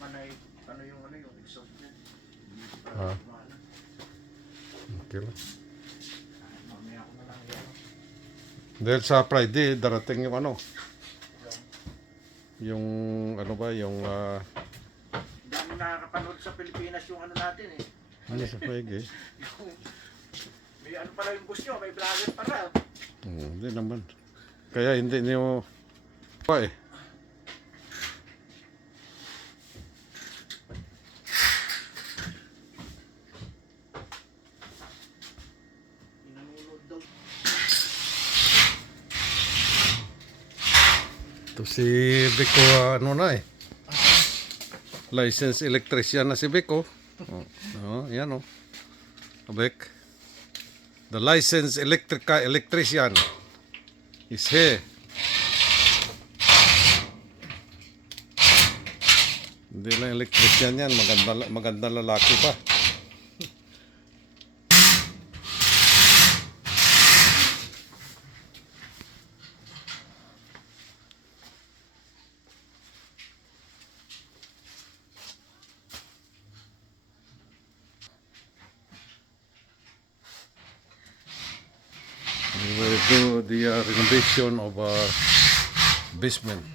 manay, ano yung exhaust niya. Ah. Okay lang. Mamaya ko na lang yan. Dahil sa Friday, darating yung ano. Yung ano ba, yung Dami nakakapanood sa Pilipinas yung ano natin eh. ano sa Friday? May ano pala yung bus nyo, may vlogger pala. Hindi naman. Kaya hindi niyo pa eh. Nanonood daw. Ito si Biko, ano na eh. Licensed electrician na si Biko. Yan oh. Bek. The licensed electrician is here. Hindi lang electrician yan, maganda lalaki pa. We will do the renovation of our basement.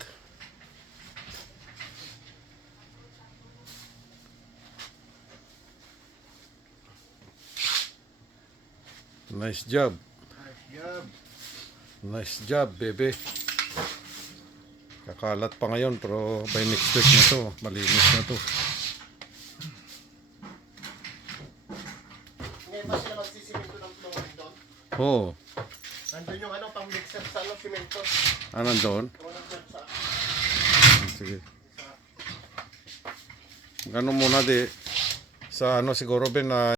Nice job. Nice job. Nice job, baby. Kakalat pa ngayon pero by next week na to, malinis na to. Ngayon ba sila magsisimento ng flooring doon? Oh, Nandun yung ano, pang mixer sa ano, simento. nandun? O nandun sa Sige. Gano muna di sa ano siguro Ben na